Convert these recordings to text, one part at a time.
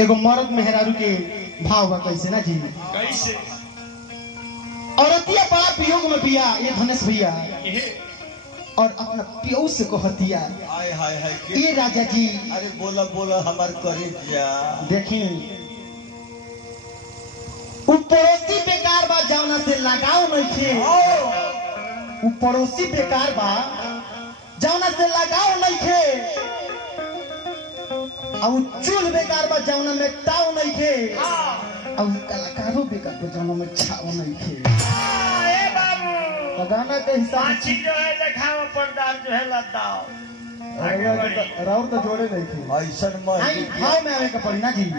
एगो मर्द मेहरारू के भाव बा कैसे ना जी कैसे औरतिया बड़ा वियोग में बिया ये धनेश भैया और अपना पियो से कहतिया हाय हाय हाय ये राजा जी अरे बोला बोला हमार करी जा देखी उ पड़ोसी बेकार बा जावना से लगाव नहीं थे उ पड़ोसी बेकार बा जावना से लगाव नहीं थे और चूल बेकार बा जावना में टाव नहीं थे और कलाकारों बेकार बा जावना में छाव नहीं थे ए बाबू गाना के हिसाब माछी जो है देखावा पर्दार जो है लताओ राउर तो जोड़े नहीं थे ऐसन मत भाव में आवे का पड़ी ना जी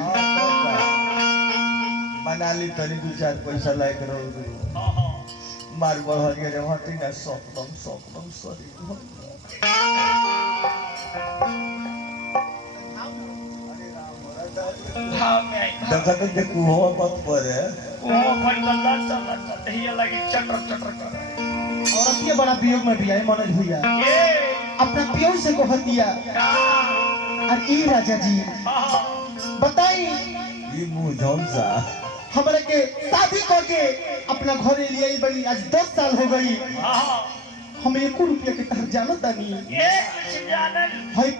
मनाली तनी दो चार पैसा लायक रहो मार बढ़िया रे हटी ना सकदम सॉरी भाव में आई देखा तो जे कुहो मत पड़े वो अपन लल्ला चला दहिया लगी चटर चटर कर औरत ये बड़ा वियोग में भी है मनोज भैया ये अपना पियो से कहतिया और ई राजा जी बताई ये मुंह झमसा हमरा के शादी करके अपना घरे लिए बड़ी आज 10 साल हो गई हम 1 रुपया के तहत जानो तानी ये कुछ जानल हई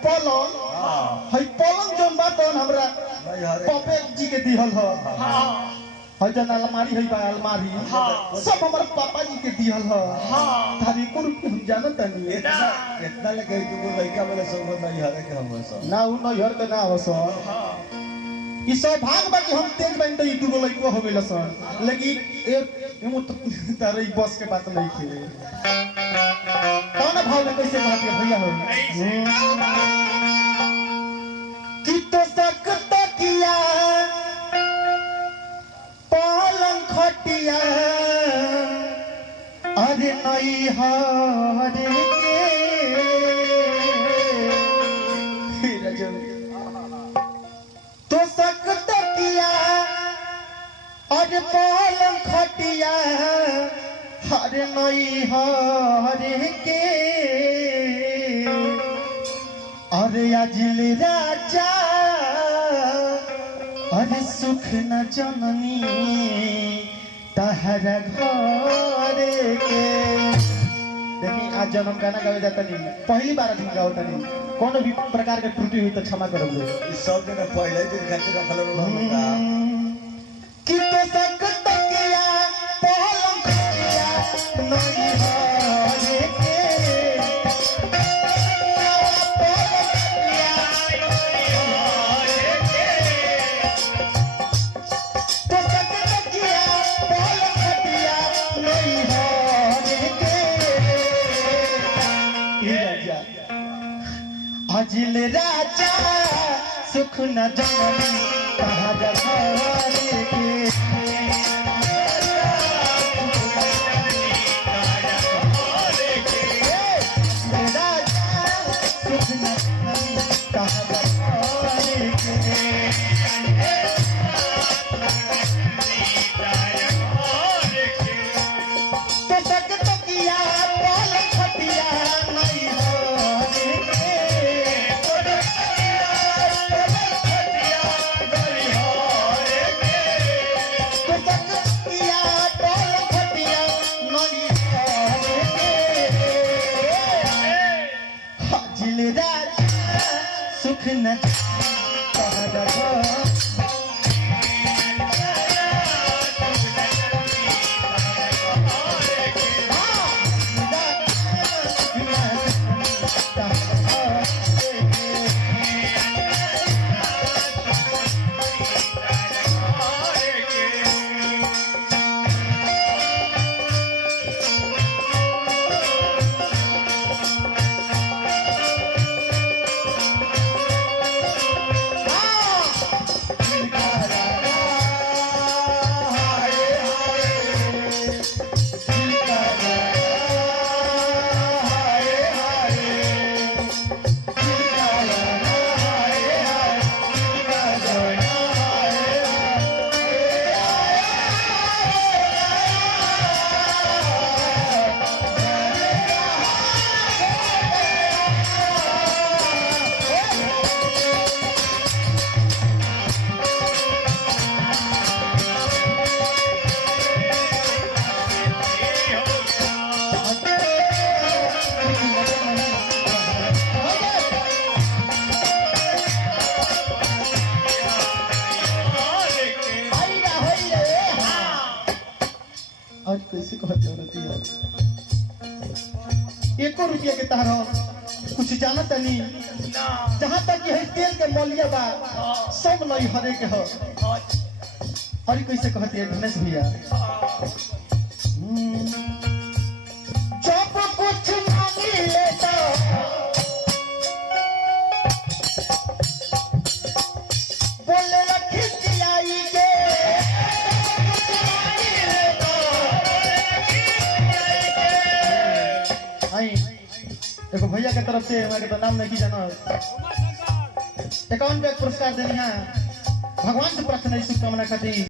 पलंग जोन बात हमरा नहीं हरे पपे जी के दिहल ह हां हई जन अलमारी हई बा अलमारी सब हमर पापा जी के दिहल ह तब 1 रुपया हम जानो तानी इतना लगे कि लड़का वाला सब नहीं हरे के हम सब ना उ न हर के ना हो सर ई सौभाग्य बा कि हम तेज बन तो ई दुगो लइको हो गेल सर लेकिन एक तो तारे बस के बात नहीं थे कौन भाव में कैसे बात है भैया हो कि तो सकत किया पलंग खटिया अरे नहीं हरे के रजो तो सकत किया और पलंग खटिया हर नई हरे के अरे अजिल राजा अरे सुख न जननी तहर घर के देखिए आज जन्म गाना गावे जाता नहीं पहली बार हम गावता नहीं कोनो भी प्रकार के त्रुटि हुई तो क्षमा करोगे इस सब जने पहले दिन खातिर रखल रहता कि तो सकत किया पलंग खटिया नहीं हरे के तो सकत किया पलंग खटिया नहीं हरे के हे राजा अजिल राजा सुख न जननी कहा घर के सुख न जननी कहा घर के तो सकत किया पलंग खटिया नहीं हरे के तो सकत किया पलंग खटिया नहीं हरे के हाजिल राजा सुख न कहा घर रुपया के तार कुछ जानत नहीं ना जहाँ तक ये तेल के मौलिया बा सब नहीं हरे के हो और कैसे कहती है गणेश भैया जब कुछ मांगी लेता बोले रखी आई के देखो भैया के तरफ से हमारे तो नाम नहीं जाना 51 पुरस्कार देनी है भगवान से प्रार्थना शुभकामना करती